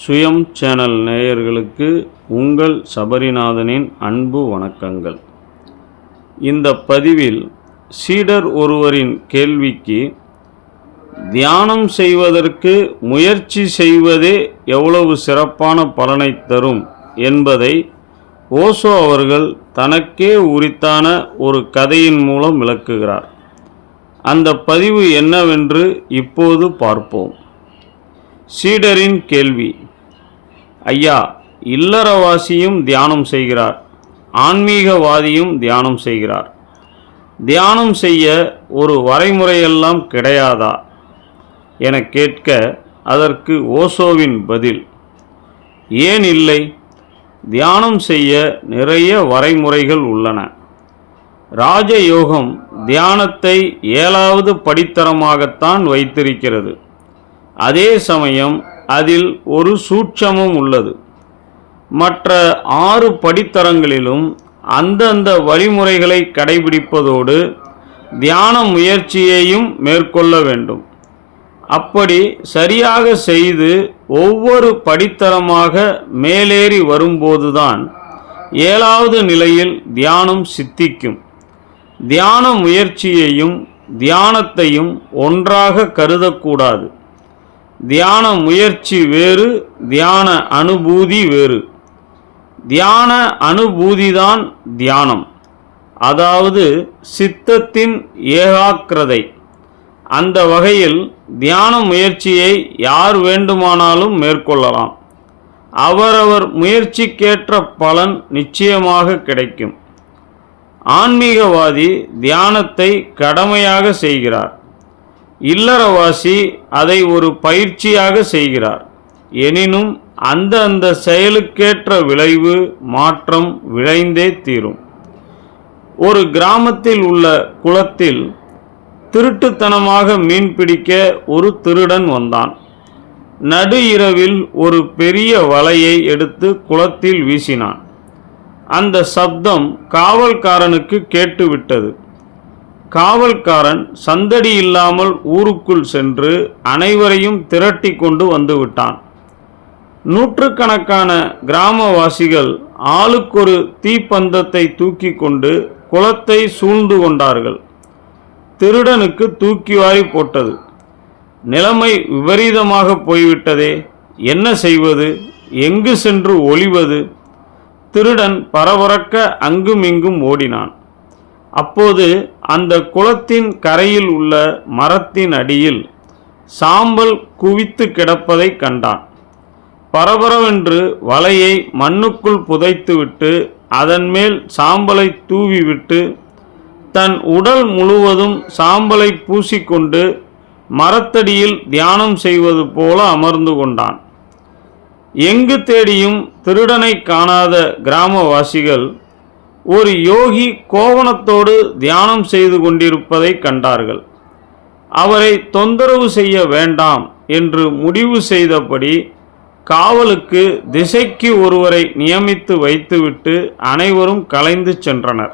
சுயம் சேனல் நேயர்களுக்கு உங்கள் சபரிநாதனின் அன்பு வணக்கங்கள். இந்த பதிவில் சீடர் ஒருவரின் கேள்விக்கு தியானம் செய்வதற்கு முயற்சி செய்வதே எவ்வளவு சிறப்பான பலனை தரும் என்பதை ஓசோ அவர்கள் தனக்கே உரித்தான ஒரு கதையின் மூலம் விளக்குகிறார். அந்த பதிவு என்னவென்று இப்போது பார்ப்போம். சீடரின் கேள்வி. ஐயா இல்லறவாசியும் தியானம் செய்கிறார். ஆன்மீகவாதியும் தியானம் செய்கிறார். தியானம் செய்ய ஒரு வரைமுறையெல்லாம் கிடையாதா? என கேட்க அதற்கு ஓசோவின் பதில் ஏன் இல்லை? தியானம் செய்ய நிறைய வரைமுறைகள் உள்ளன. ராஜயோகம் தியானத்தை ஏழாவது படித்தரமாகத்தான் வைத்திருக்கிறது. அதே சமயம் அதில் ஒரு சூட்சமும் உள்ளது. மற்ற ஆறு படித்தரங்களிலும் அந்தந்த வழிமுறைகளை கடைபிடிப்பதோடு தியான முயற்சியையும் மேற்கொள்ள வேண்டும். அப்படி சரியாக செய்து ஒவ்வொரு படித்தரமாக மேலேறி வரும்போதுதான் ஏழாவது நிலையில் தியானம் சித்திக்கும். தியான முயற்சியையும் தியானத்தையும் ஒன்றாக கருதக்கூடாது. தியான முயற்சி வேறு தியான அனுபூதி வேறு. தியான அனுபூதிதான் தியானம். அதாவது சித்தத்தின் ஏகாக்கிரதை. அந்த வகையில் தியான முயற்சியை யார் வேண்டுமானாலும் மேற்கொள்ளலாம். அவரவர் முயற்சிக்கேற்ற பலன் நிச்சயமாக கிடைக்கும். ஆன்மீகவாதி தியானத்தை கடமையாக செய்கிறார். இல்லறவாசி அதை ஒரு பயிற்சியாக செய்கிறார். எனினும் அந்த அந்த செயலுக்கேற்ற விளைவு மாற்றம் விளைந்தே தீரும். ஒரு கிராமத்தில் உள்ள குளத்தில் திருட்டுத்தனமாக மீன் பிடிக்க ஒரு திருடன் வந்தான். நடு இரவில் ஒரு பெரிய வலையை எடுத்து குளத்தில் வீசினான். அந்த சப்தம் காவல்காரனுக்கு கேட்டுவிட்டது. காவல்காரன் சந்தடி இல்லாமல் ஊருக்குள் சென்று அனைவரையும் திரட்டி கொண்டு வந்துவிட்டான். நூற்றுக்கணக்கான கிராமவாசிகள் ஆளுக்கொரு தீப்பந்தத்தை தூக்கி கொண்டு குளத்தை சூழ்ந்து கொண்டார்கள். திருடனுக்கு தூக்கி வாரி போட்டது. நிலைமை விபரீதமாக போய்விட்டதே என்ன செய்வது? எங்கு சென்று ஒளிவது? திருடன் பரபரக்க அங்குமிங்கும் ஓடினான். அப்போது அந்த குளத்தின் கரையில் உள்ள மரத்தின் அடியில் சாம்பல் குவித்து கிடப்பதை கண்டான். பரபரவென்று வலையை மண்ணுக்குள் புதைத்துவிட்டு அதன் மேல் சாம்பலை தூவிவிட்டு தன் உடல் முழுவதும் சாம்பலை பூசிக்கொண்டு மரத்தடியில் தியானம் செய்வது போல அமர்ந்து கொண்டான். எங்கு தேடியும் திருடனை காணாத கிராமவாசிகள் ஒரு யோகி கோவணத்தோடு தியானம் செய்து கொண்டிருப்பதை கண்டார்கள். அவரை தொந்தரவு செய்ய வேண்டாம் என்று முடிவு செய்தபடி காவலுக்கு திசைக்கு ஒருவரை நியமித்து வைத்துவிட்டு அனைவரும் கலைந்து சென்றனர்.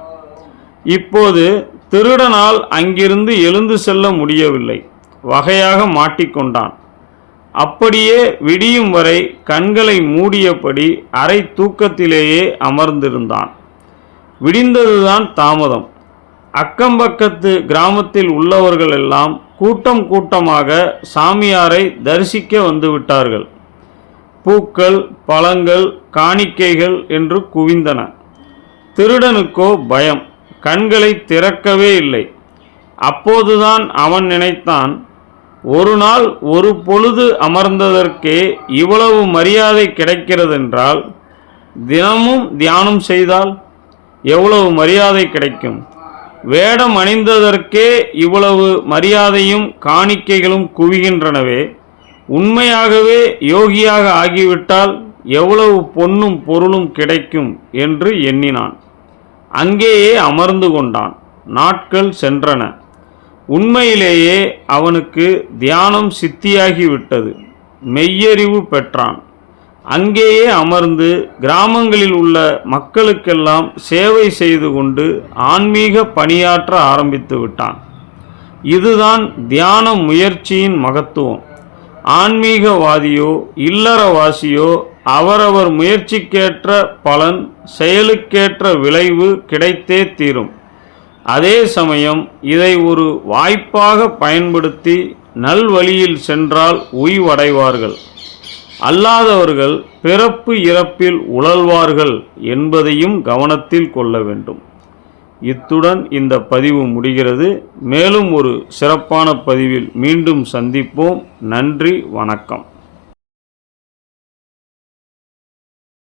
இப்போது திருடனால் அங்கிருந்து எழுந்து செல்ல முடியவில்லை. வகையாக மாட்டிக்கொண்டான். அப்படியே விடியும் வரை கண்களை மூடியபடி அரை தூக்கத்திலேயே அமர்ந்திருந்தான். விடிந்ததுதான் தாமதம். அக்கம்பக்கத்து கிராமத்தில் உள்ளவர்கள் எல்லாம் கூட்டம் கூட்டமாக சாமியாரை தரிசிக்க வந்துவிட்டார்கள். பூக்கள் பழங்கள் காணிக்கைகள் என்று குவிந்தன. திருடனுக்கோ பயம். கண்களை திறக்கவே இல்லை. அப்போதுதான் அவன் நினைத்தான் ஒரு நாள் ஒரு பொழுது அமர்ந்ததற்கே இவ்வளவு மரியாதை கிடைக்கிறதென்றால் தினமும் தியானம் செய்தால் எவ்வளவு மரியாதை கிடைக்கும்? வேடம் அணிந்ததற்கே இவ்வளவு மரியாதையும் காணிக்கைகளும் குவிகின்றனவே. உண்மையாகவே யோகியாக ஆகிவிட்டால் எவ்வளவு பொன்னும் பொருளும் கிடைக்கும் என்று எண்ணினான். அங்கேயே அமர்ந்து கொண்டான். நாட்கள் சென்றன. உண்மையிலேயே அவனுக்கு தியானம் சித்தியாகிவிட்டது. மெய்யறிவு பெற்றான். அங்கேயே அமர்ந்து கிராமங்களில் உள்ள மக்களுக்கெல்லாம் சேவை செய்து கொண்டு ஆன்மீக பணியாற்ற ஆரம்பித்து விட்டான். இதுதான் தியான முயற்சியின் மகத்துவம். ஆன்மீகவாதியோ இல்லறவாசியோ அவரவர் முயற்சிக்கேற்ற பலன் செயலுக்கேற்ற விளைவு கிடைத்தே தீரும். அதே சமயம் இதை ஒரு வாய்ப்பாக பயன்படுத்தி நல்வழியில் சென்றால் உய்வடைவார்கள். அல்லாதவர்கள் பிறப்பு இறப்பில் உழல்வார்கள் என்பதையும் கவனத்தில் கொள்ள வேண்டும். இத்துடன் இந்த பதிவு முடிகிறது. மேலும் ஒரு சிறப்பான பதிவில் மீண்டும் சந்திப்போம். நன்றி வணக்கம்.